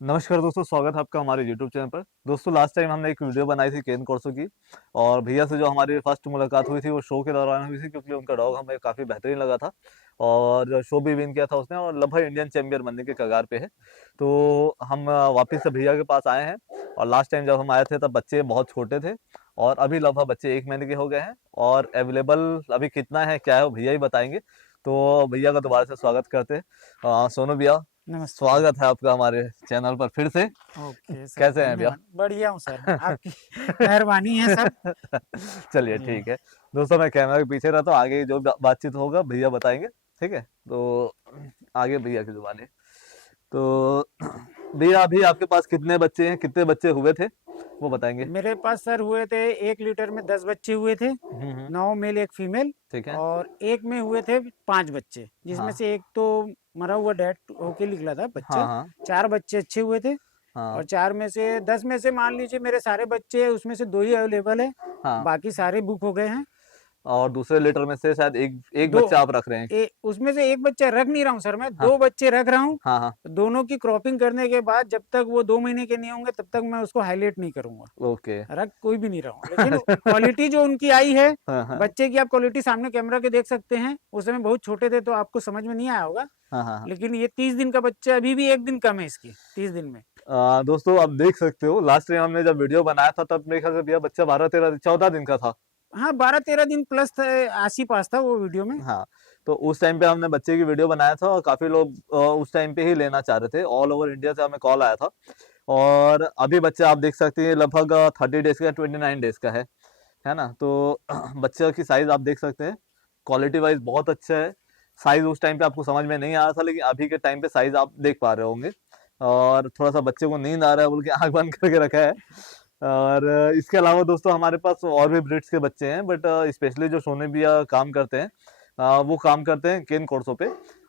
नमस्कार दोस्तों, स्वागत है आपका हमारे YouTube चैनल पर। दोस्तों, लास्ट टाइम हमने एक वीडियो बनाई थी केन कोर्सो की, और भैया से जो हमारी फर्स्ट मुलाकात हुई थी वो शो के दौरान हुई थी, क्योंकि उनका डॉग हमें काफ़ी बेहतरीन लगा था और शो भी विन किया था उसने और लगभग इंडियन चैंपियन बनने के कगार पे है। तो हम वापस से भैया के पास आए हैं, और लास्ट टाइम जब हम आए थे तब बच्चे बहुत छोटे थे, और अभी लगभग बच्चे 1 महीने के हो गए हैं, और अवेलेबल अभी कितना है क्या है वो भैया ही बताएंगे। तो भैया का दोबारा से स्वागत करते हैं। सोनू भैया, नमस्ते सर। स्वागत है आपका हमारे चैनल पर फिर से। ओके सर, कैसे हैं भैया? धन्यवाद। बढ़िया हूँ सर, आपकी मेहरबानी है सब। चलिए जी। ठीक है। दोस्तों, मैं कैमरा के पीछे रहता हूँ, आगे जो बातचीत होगा भैया बताएंगे। ठीक है, तो आगे भैया की जुबानी। तो भैया, अभी आपके पास कितने बच्चे हैं, कितने बच्चे हुए थे वो बताएंगे। मेरे पास सर हुए थे 1 लीटर में 10 बच्चे हुए थे, हम्म। 9 मेल 1 फीमेल। ठीक है। और एक में हुए थे 5 बच्चे, जिसमें हाँ से एक तो मरा हुआ डेड होके निकला था हाँ बच्चा। हाँ 4 बच्चे अच्छे हुए थे। हाँ और 4 में से 10 में से मान लीजिए मेरे सारे बच्चे, उसमें से 2 ही अवेलेबल है, हाँ। बाकी सारे बुक हो गए हैं। और दूसरे लेटर में से शायद एक एक दो बच्चा आप रख रहे हैं। उसमें से एक बच्चा रख नहीं रहा हूँ सर, मैं हाँ 2 बच्चे रख रहा हूँ। हाँ हाँ। दोनों की क्रॉपिंग करने के बाद जब तक वो 2 महीने के नहीं होंगे तब तक मैं उसको हाईलाइट नहीं करूंगा। ओके। रख कोई भी नहीं रहा हूँ, लेकिन क्वालिटी जो उनकी आई है, हाँ हाँ बच्चे की आप क्वालिटी सामने कैमरा के देख सकते हैं। उस समय बहुत छोटे थे तो आपको समझ में नहीं आया होगा। हाँ हाँ। लेकिन ये 30 दिन का बच्चा, अभी भी 1 दिन कम है इसकी 30 दिन में। दोस्तों, आप देख सकते हो लास्ट टाइम हमने जब वीडियो बनाया था तब मेरे ख्याल से भैया बच्चा 12 13 14 दिन का था। हाँ, 12-13 दिन प्लस था, आसी पास था वो वीडियो में। हाँ। तो उस टाइम पे हमने बच्चे की वीडियो बनाया था, और काफी लोग उस टाइम पे ही लेना चाह रहे थे, ऑल ओवर इंडिया से हमें कॉल आया था। और अभी बच्चा आप देख सकते हैं लगभग 30 डेज का, 29 डेज का है ना। तो बच्चे की साइज आप देख सकते हैं, क्वालिटी वाइज बहुत अच्छा है। साइज उस टाइम पे आपको समझ में नहीं आ रहा था, लेकिन अभी के टाइम पे साइज आप देख पा रहे होंगे। और थोड़ा सा बच्चे को नींद आ रहा है बोल के आंख बंद करके रखा है। और इसके अलावा दोस्तों हमारे पास और भी ब्रीड्स के बच्चे हैं, बट स्पेशली जो सोने भैया काम करते हैं, वो काम करते हैं केन कोर्सों पे।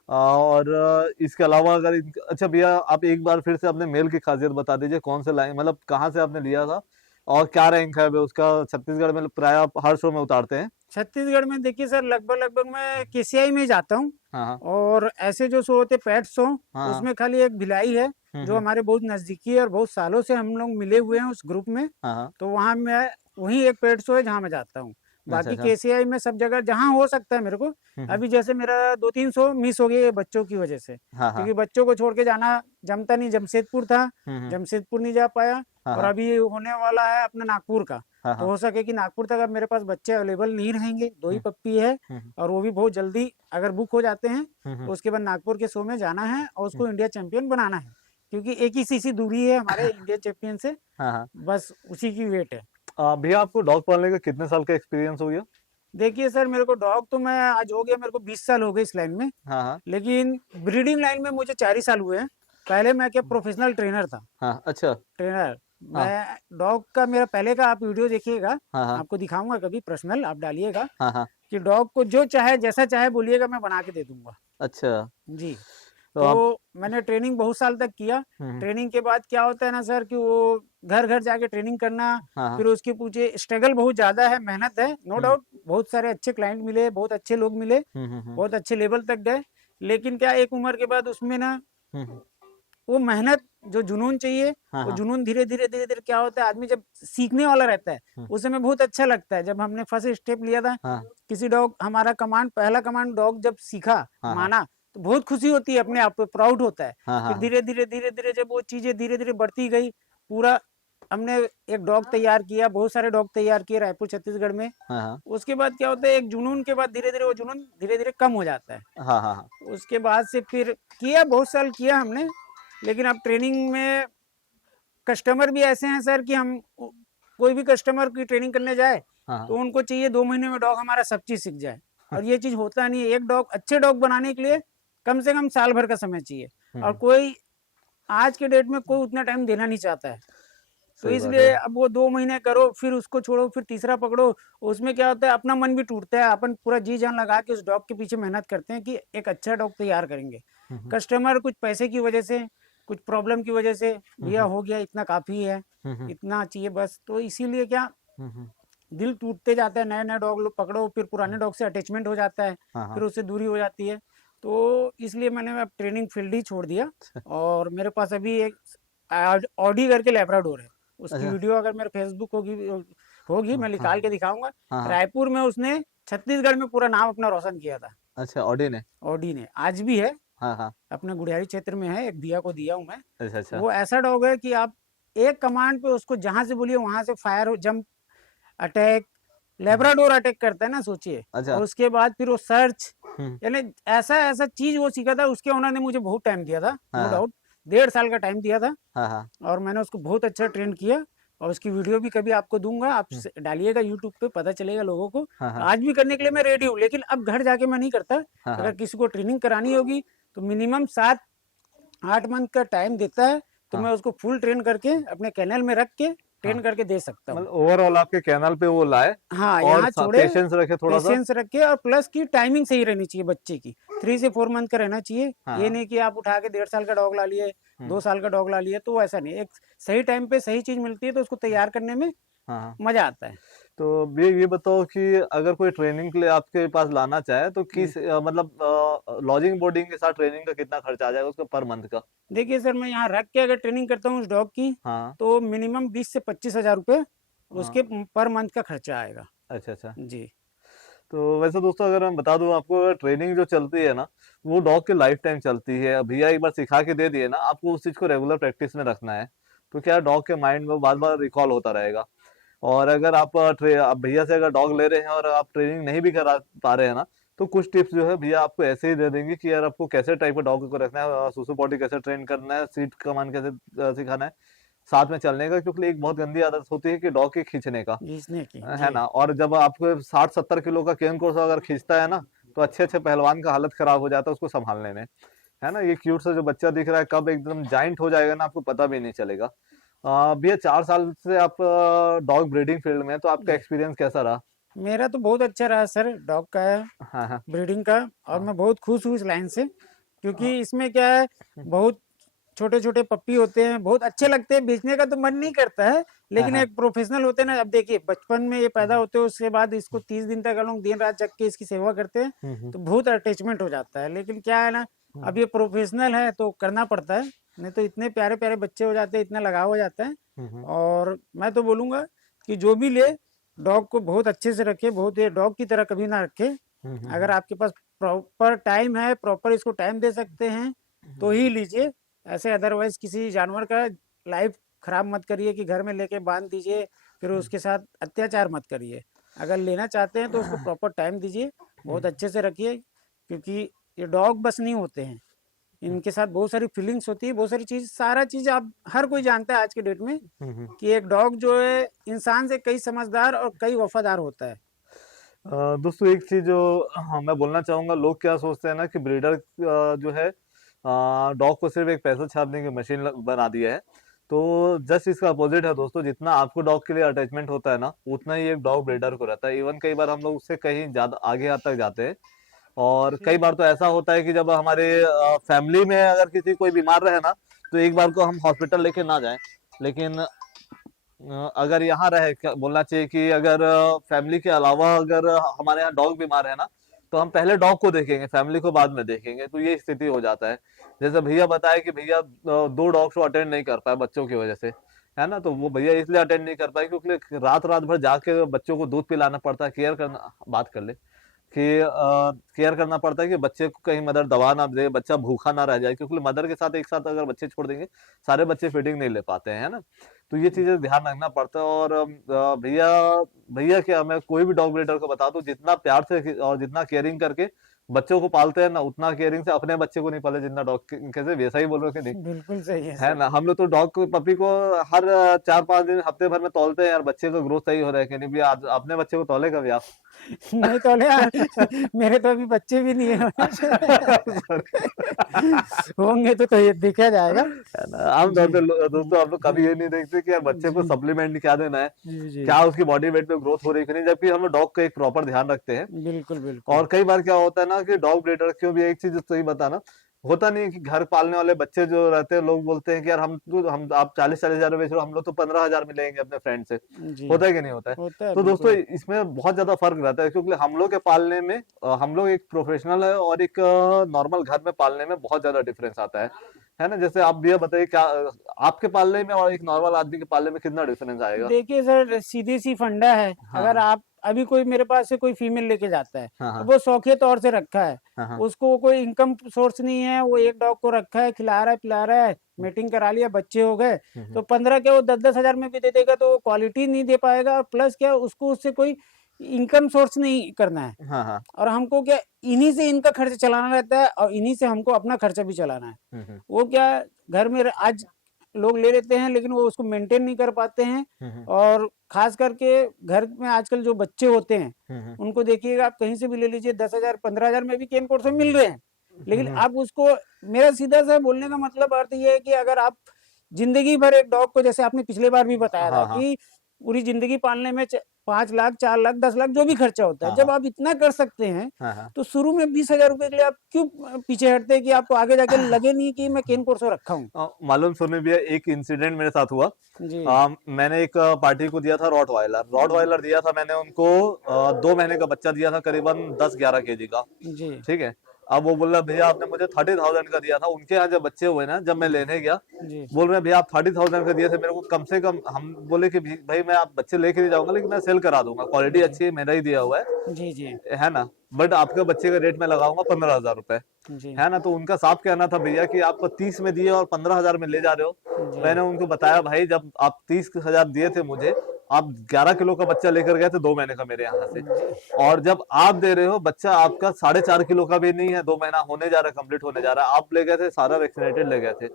और इसके अलावा अगर अच्छा भैया, आप एक बार फिर से अपने मेल की खासियत बता दीजिए, कौन से लाइन मतलब कहाँ से आपने लिया था, और क्या रैंक है अभी उसका छत्तीसगढ़ में, प्राय आप हर शो में उतारते हैं। छत्तीसगढ़ में देखिए सर, लगभग लगभग मैं केसीआई में ही जाता हूँ। हाँ हाँ और ऐसे जो शो होते पेट शो, हाँ हाँ। उसमें खाली एक भिलाई है जो हम्म। हमारे बहुत नजदीकी है, और बहुत सालों से हम लोग मिले हुए हैं उस ग्रुप में। हाँ हाँ। तो वहाँ मैं, वही एक पेट शो है जहाँ मैं जाता हूँ। अच्छा बाकी अच्छा। केसीआई में सब जगह जहाँ हो सकता है मेरे को। हम्म। अभी जैसे मेरा 2-3 शो मिस हो गए बच्चों की वजह से, हाँ हाँ। क्योंकि बच्चों को छोड़ के जाना जमता नहीं। जमशेदपुर था, हम्म। जमशेदपुर नहीं जा पाया। हाँ और हाँ अभी होने वाला है अपना नागपुर का। हाँ तो हाँ। हो सके कि नागपुर तक अब मेरे पास बच्चे अवेलेबल नहीं रहेंगे, 2 ही हम्म पप्पी है। हम्म और वो भी बहुत जल्दी अगर बुक हो जाते हैं, हम्म तो उसके बाद नागपुर के शो में जाना है और हम्म। उसको इंडिया चैंपियन बनाना है। क्योंकि एक ही सीसी दूरी है हमारे इंडिया चैंपियन से, हाँ हाँ। बस उसी की वेट है। भैया, आपको डॉग पालने का कितने साल का एक्सपीरियंस हो गया? देखिए सर, मेरे को डॉग तो मैं आज हो गया, मेरे को 20 साल हो गए इस लाइन में। हाँ हाँ लेकिन ब्रीडिंग लाइन में मुझे 4 ही साल हुए हैं। पहले मैं क्या प्रोफेशनल ट्रेनर था। हाँ। अच्छा। ट्रेनर हाँ मैं, डॉग का मेरा पहले का आप वीडियो देखिएगा, हाँ हाँ आपको दिखाऊंगा कभी पर्सनल, आप डालिएगा हाँ हाँ। कि डॉग को जो चाहे जैसा चाहे बोलिएगा, मैं बना के दे दूंगा। अच्छा। जी। तो तो आप। मैंने ट्रेनिंग बहुत साल तक किया। हम्म। ट्रेनिंग के बाद क्या होता है ना सर, कि वो घर घर जाके ट्रेनिंग करना, हाँ हाँ। फिर उसके पूछे स्ट्रगल बहुत ज़्यादा है, मेहनत है, नो हम्म डाउट। बहुत सारे अच्छे क्लाइंट मिले, बहुत अच्छे लोग मिले, हम्म। बहुत अच्छे लेवल तक गए। लेकिन क्या, एक उम्र के बाद उसमें ना हम्म। वो मेहनत, जो जुनून चाहिए, हाँ वो हाँ। जुनून धीरे धीरे धीरे धीरे क्या होता है, आदमी जब सीखने वाला रहता है हम्म। उस समय बहुत अच्छा लगता है। जब हमने फर्स्ट स्टेप लिया था, हाँ किसी डॉग, हमारा कमांड, पहला कमांड डॉग जब सीखा, हाँ हाँ माना, तो बहुत खुशी होती है, अपने आप पे प्राउड होता है। हाँ फिर हाँ धीरे धीरे जब वो चीजें धीरे धीरे बढ़ती गई, पूरा हमने एक डॉग तैयार किया, बहुत सारे डॉग तैयार किए रायपुर छत्तीसगढ़ में। हाँ हाँ उसके बाद क्या होता है, एक जुनून के बाद धीरे धीरे वो जुनून धीरे धीरे कम हो जाता है। हाँ हाँ हाँ। उसके बाद से फिर किया, बहुत साल किया हमने। लेकिन अब ट्रेनिंग में कस्टमर भी ऐसे हैं सर, कि हम कोई भी कस्टमर की ट्रेनिंग करने जाए हाँ तो उनको चाहिए 2 महीने में डॉग हमारा सब चीज सीख जाए। और ये चीज होता नहीं है। एक डॉग, अच्छे डॉग बनाने के लिए कम से कम साल भर का समय चाहिए। और हम्म। कोई आज के डेट में कोई उतना टाइम देना नहीं चाहता है। तो सही बात है। इसलिए अब वो 2 महीने करो, फिर उसको छोड़ो, फिर तीसरा पकड़ो। उसमें क्या होता है, अपना मन भी टूटता है। अपन पूरा जी जान लगा के उस डॉग के पीछे मेहनत करते हैं कि एक अच्छा डॉग तैयार करेंगे। हम्म कस्टमर कुछ पैसे की वजह से, कुछ प्रॉब्लम की वजह से, भैया हम्म हो गया, इतना काफी है, हम्म इतना चाहिए बस। तो इसीलिए क्या, हम्म। दिल टूटते जाता है। नए नए डॉग पकड़ो, फिर पुराने डॉग से अटैचमेंट हो जाता है, हाँ फिर हाँ। उससे दूरी हो जाती है। तो इसलिए मैंने अब ट्रेनिंग फील्ड ही छोड़ दिया। और मेरे पास अभी एक ऑडी करके लैब्राडोर है, उसकी अच्छा। वीडियो अगर मेरे फेसबुक होगी मैं हाँ निकाल के दिखाऊंगा। हाँ। रायपुर में उसने छत्तीसगढ़ में पूरा नाम अपना रोशन किया था, अच्छा, ऑडी ने। ऑडी ने, आज भी है, हाँ हाँ। अपने गुड़ियारी क्षेत्र में है, एक भैया को दिया हूँ मैं। अच्छा अच्छा। वो ऐसा डॉग है कि आप एक कमांड पे उसको जहां से बोलिए वहां से फायर, जंप, अटैक, हाँ। लेब्राडोर अटैक करता है ना, सोचिए। अच्छा। और उसके बाद फिर वो सर्च, हम्म। यानी ऐसा ऐसा चीज वो सीखा था। उसके ओनर ने मुझे बहुत टाइम दिया था, हाँ नो हाँ। डाउट, 1.5 साल का टाइम दिया था। हाँ हाँ। और मैंने उसको बहुत अच्छा ट्रेन किया, और उसकी वीडियो भी कभी आपको दूंगा, आप हम्म। डालिएगा यूट्यूब पे, पता चलेगा लोगों को। हाँ हाँ। आज भी करने के लिए मैं रेडी हूँ, लेकिन अब घर जाके मैं नहीं करता। हाँ अगर हाँ। किसी को ट्रेनिंग करानी होगी तो मिनिमम 7-8 मंथ का टाइम देता है, तो हाँ। मैं उसको फुल ट्रेन करके अपने कैनल में रख के हाँ। ट्रेन करके दे सकता हूँ। मतलब ओवरऑल आपके कैनल पे वो लाए हाँ, और यहाँ छोड़े, पेशेंस रखे थोड़ा सा। पेशेंस रखे, और प्लस की टाइमिंग सही रहनी चाहिए बच्चे की, 3 से 4 मंथ का रहना चाहिए। हाँ ये हाँ। नहीं कि आप उठा के 1.5 साल का डॉग ला लिए, हम्म। 2 साल का डॉग ला लिए, तो वैसा नहीं। एक सही टाइम पे सही चीज मिलती है तो उसको तैयार करने में हाँ हाँ। मजा आता है। तो ये बताओ कि अगर कोई ट्रेनिंग के लिए आपके पास लाना चाहे तो हम्म। किस मतलब लॉजिंग बोर्डिंग के साथ ट्रेनिंग का कितना खर्चा आ जाएगा उसका पर मंथ का? देखिए सर, मैं यहाँ रख के अगर ट्रेनिंग करता हूँ उस डॉग की, हाँ तो मिनिमम 20 से 25 हज़ार रुपये हाँ। उसके पर मंथ का खर्चा आएगा। अच्छा अच्छा। जी। तो वैसे दोस्तों अगर मैं बता दूं आपको, ट्रेनिंग जो चलती है ना वो डॉग के लाइफ टाइम चलती है। भैया एक बार सिखा के दे दिए ना, आपको उस चीज को रेगुलर प्रैक्टिस में रखना है। तो क्या डॉग के माइंड में बार बार रिकॉल होता रहेगा। और अगर आप भैया से अगर डॉग ले रहे हैं और आप ट्रेनिंग नहीं भी करा पा रहे हैं ना, तो कुछ टिप्स जो है भैया आपको ऐसे ही दे देंगे कि यार आपको कैसे टाइप का डॉग को रखना है, सुसु पॉटी कैसे ट्रेन करना है, सीट कमांड कैसे सिखाना है, साथ में चलने का। क्योंकि एक बहुत गंदी आदत होती है कि डॉग के खींचने का, घीसने की, है जी। ना। और जब आपको 60-70 किलो का केन कोर्स अगर खींचता है ना, तो अच्छे अच्छे पहलवान का हालत खराब हो जाता है उसको संभालने में, है ना। ये क्यूट सा जो बच्चा दिख रहा है कब एकदम जाइंट हो जाएगा ना, आपको पता भी नहीं चलेगा। भैया 4 साल से आप डॉग ब्रीडिंग फील्ड में हैं, तो आपका जी, एक्सपीरियंस कैसा रहा? मेरा तो बहुत अच्छा रहा सर, डॉग का, हाँ हाँ। ब्रीडिंग का। और हाँ मैं बहुत खुश हूँ इस लाइन से, हाँ। क्योंकि इसमें क्या है, बहुत छोटे छोटे पप्पी होते हैं, बहुत अच्छे लगते हैं, बेचने का तो मन नहीं करता है, हाँ लेकिन हाँ। एक प्रोफेशनल होते हैं ना। अब देखिए, बचपन में ये पैदा होते हैं, उसके बाद इसको 30 दिन तक हम लोग दिन रात जग के इसकी सेवा करते हैं, हम्म। तो बहुत अटैचमेंट हो जाता है। लेकिन क्या है ना, अब ये प्रोफेशनल है तो करना पड़ता है, नहीं तो इतने प्यारे प्यारे बच्चे हो जाते हैं, इतना लगाव हो जाता है। हम्म। और मैं तो बोलूंगा कि जो भी ले, डॉग को बहुत अच्छे से रखे, बहुत, ये डॉग की तरह कभी ना रखे। अगर आपके पास प्रॉपर टाइम है, प्रॉपर इसको टाइम दे सकते हैं, तो ही लीजिए। ऐसे अदरवाइज किसी जानवर का लाइफ खराब मत करिए कि घर में लेके बांध दीजिए, फिर उसके साथ अत्याचार मत करिए। अगर लेना चाहते हैं तो उसको प्रॉपर टाइम दीजिए, बहुत अच्छे से रखिए, क्योंकि ये डॉग बस नहीं होते हैं, इनके साथ बहुत सारी फीलिंग्स होती है, बहुत सारी चीज, सारा चीज आप हर कोई जानता है आज के डेट में, कि एक डॉग जो है इंसान से कई समझदार और कई वफादार होता है। दोस्तों एक चीज जो मैं बोलना चाहूंगा, लोग क्या सोचते हैं ना कि ब्रीडर जो है डॉग को सिर्फ एक पैसा छापने की मशीन बना दिया है। तो जस्ट इसका अपोजिट है दोस्तों। जितना आपको डॉग के लिए अटैचमेंट होता है ना, उतना ही एक डॉग ब्रीडर को रहता है। इवन कई बार हम लोग उससे कहीं ज्यादा आगे तक जाते हैं। और कई बार तो ऐसा होता है कि जब हमारे फैमिली में अगर किसी कोई बीमार रहे ना, तो एक बार को हम हॉस्पिटल लेके ना जाएं, लेकिन अगर यहाँ रहे, क्या बोलना चाहिए कि अगर फैमिली के अलावा अगर हमारे यहाँ डॉग बीमार है ना, तो हम पहले डॉग को देखेंगे, फैमिली को बाद में देखेंगे। तो ये स्थिति हो जाता है। जैसे भैया बताया कि भैया 2 डॉग शो अटेंड नहीं कर पाए बच्चों की वजह से, है ना। तो वो भैया इसलिए अटेंड नहीं कर पाए क्योंकि रात रात भर जाके बच्चों को दूध पिलाना पड़ता है, केयर करना, बात कर ले कि केयर करना पड़ता है कि बच्चे को कहीं मदर दवा ना दे, बच्चा भूखा ना रह जाए। क्योंकि मदर के साथ एक साथ अगर बच्चे छोड़ देंगे, सारे बच्चे फीडिंग नहीं ले पाते हैं, है ना। तो ये चीजें ध्यान रखना पड़ता है। और भैया भैया क्या, मैं कोई भी डॉग ब्रीडर को बता दूं, जितना प्यार से और जितना केयरिंग करके बच्चों को पालते हैं ना, उतना केयरिंग से अपने बच्चे को नहीं पाले जितना डॉग कैसे, वैसा ही बोल रहे हो कि नहीं, बिल्कुल सही है है सर। ना। हम लोग तो डॉग को, पपी को हर 4-5 दिन, हफ्ते भर में तोलते हैं यार, बच्चे का ग्रोथ सही हो रहा है कि नहीं। भी अपने बच्चे को तोले कभी आप? नहीं तो मेरे तो अभी बच्चे भी नहीं है। होंगे तो ये देखा जाएगा। है ना। आमतौर जी पे दोस्तों हम लोग कभी ये नहीं देखते कि यार बच्चे को जी सप्लीमेंट क्या देना है, जी जी। क्या उसकी बॉडी वेट पे ग्रोथ हो रही है कि नहीं, जबकि हम लोग डॉग का एक प्रॉपर ध्यान रखते हैं। बिल्कुल बिल्कुल। और कई बार क्या होता है ना कि डॉग ब्रीडर क्यों भी, एक चीज सही बताना, होता नहीं है कि घर पालने वाले बच्चे जो रहते हैं, लोग बोलते हैं कि यार हम आप 40-40 हजार बेच रहे हो, हम लोग तो 15 हजार मिलेंगे अपने फ्रेंड से। जी, होता है कि नहीं होता है? होता है तो दोस्तों बिल्कुल। इसमें बहुत ज्यादा फर्क रहता है, क्योंकि हम लोग के पालने में हम लोग एक प्रोफेशनल है और एक नॉर्मल घर में पालने में बहुत ज्यादा डिफरेंस आता है है ना। जैसे आप भैया बताइए क्या आपके पालने में और एक नॉर्मल आदमी के पालने में कितना डिफरेंस आएगा? देखिए सर, सीधी सी फंडा है। हाँ अगर हाँ आप अभी कोई मेरे पास से कोई फीमेल लेके जाता है, हाँ तो हाँ वो शौकिया तौर से रखा है। हाँ हाँ उसको कोई इनकम सोर्स नहीं है, वो एक डॉग को रखा है, खिला रहा है पिला रहा है, मीटिंग करा लिया, बच्चे हो गए, हम्म, तो 15 क्या वो 10-10 हजार में भी दे देगा, तो वो क्वालिटी नहीं दे पाएगा। और प्लस क्या, उसको उससे कोई इनकम सोर्स नहीं करना है। हाँ हाँ और हमको क्या, इन्हीं से इनका खर्च चलाना रहता है, और इन्हीं से हमको अपना खर्चा भी चलाना है। हम्म वो क्या, घर में आज लोग ले लेते हैं, लेकिन वो उसको मेंटेन नहीं कर पाते हैं। हम्म और खास करके घर में आजकल जो बच्चे होते हैं, हम्म उनको देखिएगा, आप कहीं से भी ले लीजिए, 10,000 15,000 में भी केन कोर्स में मिल रहे हैं। लेकिन हम्म, आप उसको, मेरा सीधा सा बोलने का मतलब अर्थ ये है कि अगर आप जिंदगी भर एक डॉग को, जैसे आपने पिछले बार भी बताया था हाँ हाँ कि पूरी जिंदगी पालने में 5 लाख 4 लाख 10 लाख जो भी खर्चा होता है, हाँ जब हाँ आप इतना कर सकते हैं, हाँ हाँ तो शुरू में 20,000 रुपए के लिए आप क्यों पीछे हटते हैं, कि आपको आगे जाके लगे नहीं कि मैं केन कोर्स रखा हूँ। मालूम सुने भैया, एक इंसिडेंट मेरे साथ हुआ। जी मैंने एक पार्टी को दिया था रॉट वाइलर दिया था मैंने उनको। 2 महीने का बच्चा दिया था, करीबन 10-11 kg का। जी ठीक है। अब वो बोल रहा भैया आपने मुझे 30,000 का दिया था। उनके यहाँ जब बच्चे हुए ना, जब मैं लेने गया, जी बोल रहे भैया आप 30,000 का दिए थे मेरे को, कम से कम। हम बोले कि भाई मैं आप बच्चे लेके नहीं जाऊंगा, लेकिन मैं सेल करा दूंगा, क्वालिटी जी अच्छी है, मेरा ही दिया हुआ जी जी है ना। बट आपके बच्चे का रेट मैं लगाऊंगा 15,000 रुपए, जी है ना। तो उनका साफ कहना था भैया कि आप 30 में दिए और 15,000 में ले जा रहे हो। जी मैंने उनको बताया भाई जब आप 30,000 दिए थे मुझे, आप 11 किलो का बच्चा लेकर गए थे 2 महीने का मेरे यहाँ से। जी और जब आप दे रहे हो बच्चा आपका 4.5 किलो का भी नहीं है, 2 महीना होने जा रहा है, कंप्लीट होने जा रहा है, आप ले गए थे सारा वैक्सीनेटेड ले गए थे।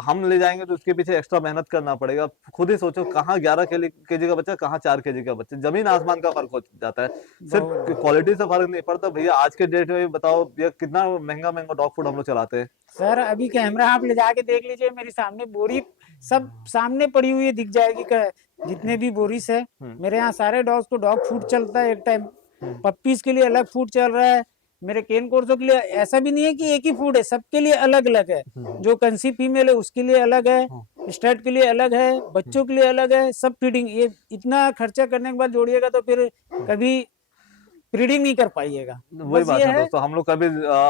हम ले जाएंगे तो उसके पीछे एक्स्ट्रा मेहनत करना पड़ेगा। खुद ही सोचो, कहाँ 11 kg का बच्चा, कहाँ 4 kg का बच्चा, जमीन आसमान का फर्क हो जाता है। सिर्फ बहुत बहुत क्वालिटी से फर्क नहीं पड़ता भैया। आज के डेट में भी बताओ भैया, कितना महंगा महंगा डॉग फूड हम लोग चलाते हैं। सर, अभी कैमरा आप ले जाके देख लीजिए, मेरी सामने बोरी सब सामने पड़ी हुई है, दिख जाएगी जितने भी बोरीस है। हम्म मेरे यहाँ सारे डॉग्स को डॉग फूड चलता है एक टाइम, हम्म पप्पीज के लिए अलग फूड चल रहा है, मेरे केन कोर्सों के लिए ऐसा भी नहीं है कि एक ही फूड है, सबके लिए अलग अलग है। हम्म जो कंसीव फीमेल है उसके लिए अलग है, स्टड के लिए अलग है, बच्चों के लिए अलग है, सब फीडिंग। ये इतना खर्चा करने के बाद जोड़िएगा तो फिर कभी ब्रीडिंग नहीं कर पाइएगा। वही बस ये बात है है। दोस्तों, हम लोग कभी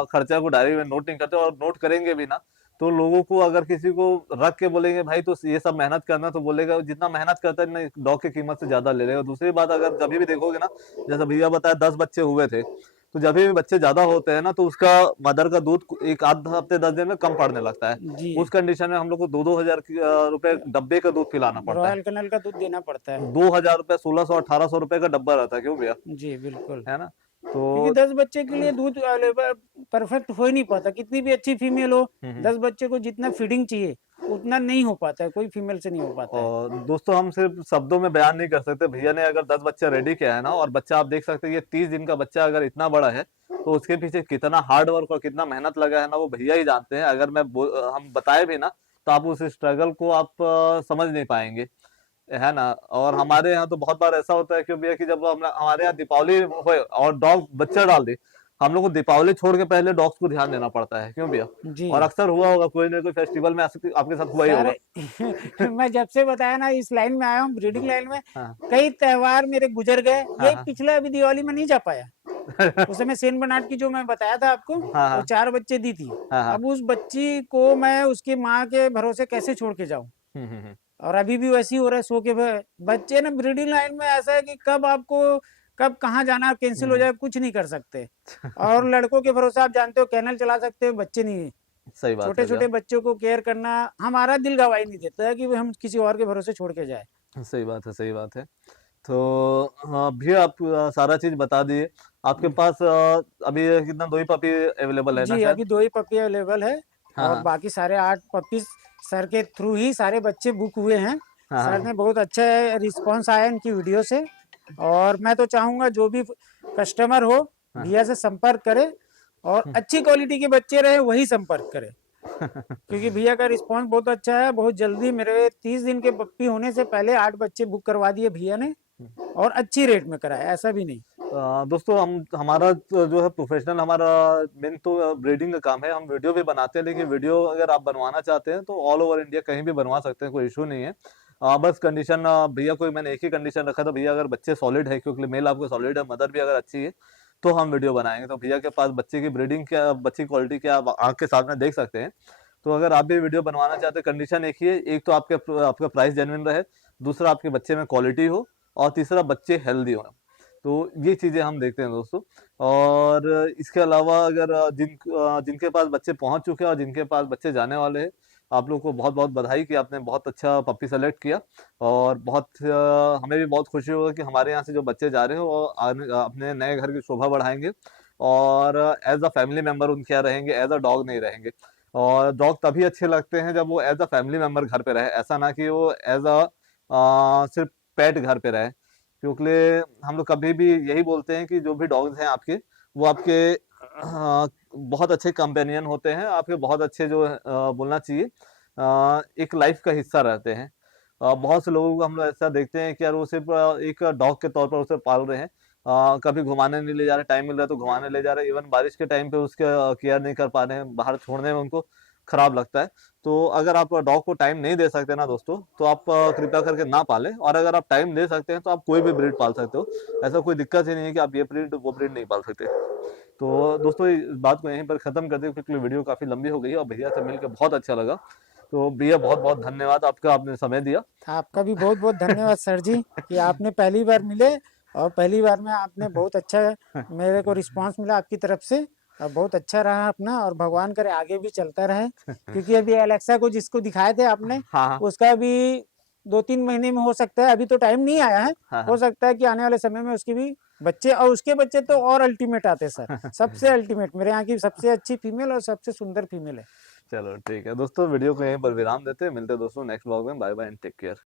खर्चा को डायरी में नोट नहीं करते, और नोट करेंगे भी ना तो लोगों को अगर किसी को रख के बोलेंगे भाई तो ये सब मेहनत करना, तो बोलेगा जितना मेहनत करता है ना डॉग की कीमत से ज्यादा ले रहे हो। दूसरी बात, अगर जब भी देखोगे ना, जैसा भैया बताया 10 बच्चे हुए थे, तो जब भी बच्चे ज्यादा होते हैं ना, तो उसका मदर का दूध एक आध हफ्ते 10 दिन में कम पड़ने लगता है। जी, उस कंडीशन में हम लोग को 2-2 हजार रुपए डब्बे का दूध पिलाना पड़ता है। रॉयल कनल का दूध देना पड़ता है। 2,000 रुपए, 1600-1800 रुपए का डब्बा रहता है, क्यों भैया, जी बिल्कुल, है ना। क्योंकि तो 10 बच्चे के लिए दूध अवेलेबल परफेक्ट हो ही नहीं पाता, कितनी भी अच्छी फीमेल हो, हम्म 10 बच्चे को जितना फीडिंग चाहिए उतना नहीं हो पाता है, कोई फीमेल से नहीं हो पाता है। और दोस्तों हम सिर्फ शब्दों में बयान नहीं कर सकते। भैया ने अगर 10 बच्चा रेडी किया है ना, और बच्चा आप देख सकते हैं ये 30 दिन का बच्चा अगर इतना बड़ा है, तो उसके पीछे कितना हार्ड वर्क और कितना मेहनत लगा है ना, वो भैया ही जानते हैं। अगर हम बताए भी ना, तो आप उस स्ट्रगल को आप समझ नहीं पाएंगे, है ना। और हमारे यहाँ तो बहुत बार ऐसा होता है कि भैया कि जब हमारे यहाँ दीपावली हो और डॉग बच्चा डाल दे, हम लोग को दीपावली छोड़ के पहले डॉग्स को ध्यान देना पड़ता है, क्यों भैया। जी और अक्सर हुआ होगा कोई ना कोई फेस्टिवल में आपके साथ हुआ ही सर, होगा। मैं जब से बताया ना इस लाइन में आया हूँ, ब्रीडिंग लाइन में, हाँ कई त्योहार मेरे गुजर गए। हाँ ये हाँ पिछला अभी दिवाली में नहीं जा पाया। उस समय सेन बनाट की जो मैं बताया था आपको, हाँ वो हाँ 4 बच्चे दी थी। हाँ हाँ अब उस बच्ची को मैं उसकी माँ के भरोसे कैसे छोड़ के जाऊं। हम्म। और अभी भी वैसी हो रहा है, सो के बच्चे ना, ब्रीडिंग लाइन में ऐसा है कि कब आपको कब कहाँ जाना कैंसिल हो हम्म, जाए कुछ नहीं कर सकते। और लड़कों के भरोसे आप जानते हो कैनल चला सकते हो, बच्चे नहीं। सही बात छोटे है भैया। छोटे बच्चों को केयर करना हमारा दिल गवाही नहीं देता है कि हम किसी और के भरोसे छोड़ के जाए। सही बात है, सही बात है। तो हाँ भैया, आप सारा चीज बता दिए। आपके पास अभी कितना, 2 ही पपी अवेलेबल है ना जी, शायद? अभी 2 ही पपी अवेलेबल है, हाँ और हाँ बाकी सारे 8 पपी सर के थ्रू ही सारे बच्चे बुक हुए हैं। हाँ सर हाँ ने बहुत अच्छा रिस्पॉन्स आया इनकी वीडियो से। और मैं तो चाहूंगा जो भी कस्टमर हो, हाँ भैया से संपर्क करे, और अच्छी क्वालिटी के बच्चे रहे वही संपर्क करे, क्योंकि भैया का रिस्पॉन्स बहुत अच्छा है। बहुत जल्दी मेरे 30 दिन के पप्पी होने से पहले 8 बच्चे बुक करवा दिए भैया ने, और अच्छी रेट में कराया, ऐसा भी नहीं। दोस्तों हमारा तो जो है प्रोफेशनल, हमारा मेन तो ब्रीडिंग का काम है। हम वीडियो भी बनाते हैं, लेकिन वीडियो अगर आप बनवाना चाहते हैं तो ऑल ओवर इंडिया कहीं भी बनवा सकते हैं, कोई इशू नहीं है। बस कंडीशन, भैया कोई मैंने एक ही कंडीशन रखा था, भैया अगर बच्चे सॉलिड है, क्योंकि मेल आपको सॉलिड है, मदर भी अगर अच्छी है, तो हम वीडियो बनाएंगे। तो भैया के पास बच्चे की ब्रीडिंग क्या, बच्चे की क्वालिटी क्या आप आँख के सामने देख सकते हैं। तो अगर आप भी वीडियो बनवाना चाहते हैं, कंडीशन एक ही है, एक तो आपका प्राइस जेन्युइन रहे, दूसरा आपके बच्चे में क्वालिटी हो, और तीसरा बच्चे हेल्दी हो। तो ये चीजें हम देखते हैं दोस्तों। और इसके अलावा अगर जिनके पास बच्चे पहुंच चुके हैं और जिनके पास बच्चे जाने वाले हैं, आप लोग को बहुत बहुत बधाई कि आपने बहुत अच्छा पप्पी सेलेक्ट किया। और हमें भी बहुत खुशी होगा कि हमारे यहाँ से जो बच्चे जा रहे हो वो अपने नए घर की शोभा बढ़ाएंगे, और एज अ फैमिली मेंबर उनके यहाँ रहेंगे, एज अ डॉग नहीं रहेंगे। और डॉग तभी अच्छे लगते हैं जब वो एज अ फैमिली मेंबर घर पे रहे, ऐसा ना कि वो एज अ सिर्फ पेट घर पे रहे। क्योंकि हम लोग कभी भी यही बोलते हैं कि जो भी डॉग्स हैं आपके, वो आपके बहुत अच्छे कंपेनियन होते हैं, आपके बहुत अच्छे जो बोलना चाहिए एक लाइफ का हिस्सा रहते हैं। बहुत से लोगों को हम लोग ऐसा देखते हैं कि यार वो सिर्फ एक डॉग के तौर पर उसे पाल रहे हैं, कभी घुमाने नहीं ले जा रहे, टाइम मिल रहा है तो घुमाने ले जा रहे हैं, इवन बारिश के टाइम पे उसका केयर नहीं कर पा रहे हैं, बाहर छोड़ने में उनको खराब लगता है। तो अगर आप डॉग को टाइम नहीं दे सकते ना दोस्तों, तो आप कृपया करके ना पालें। और अगर आप टाइम दे सकते हैं तो आप कोई भी ब्रीड पाल सकते हो, ऐसा कोई दिक्कत ही नहीं है कि आप ये ब्रीड वो ब्रीड नहीं पाल सकते। तो दोस्तों इस बात को यहीं पर खत्म कर दे, क्योंकि वीडियो काफी लंबी हो गई है और भैया से मिलकर बहुत अच्छा लगा। तो भैया बहुत बहुत धन्यवाद आपका, आपने समय दिया। आपका भी बहुत बहुत धन्यवाद सर जी कि आपने पहली बार मिले, और पहली बार में आपने बहुत अच्छा मेरे को रिस्पांस मिला आपकी तरफ से, और बहुत अच्छा रहा अपना, और भगवान करे आगे भी चलता रहे। क्योंकि अभी एलेक्सा को जिसको दिखाए थे आपने, हाँ उसका भी 2-3 महीने में हो सकता है, अभी तो टाइम नहीं आया है, हाँ हो सकता है कि आने वाले समय में उसके भी बच्चे, और उसके बच्चे तो और अल्टीमेट आते सर, सबसे अल्टीमेट मेरे यहाँ की सबसे अच्छी फीमेल और सबसे सुंदर फीमेल है। चलो ठीक है दोस्तों, वीडियो को यहीं पर विराम देते हैं, मिलते हैं दोस्तों नेक्स्ट ब्लॉग में। Bye bye and take care.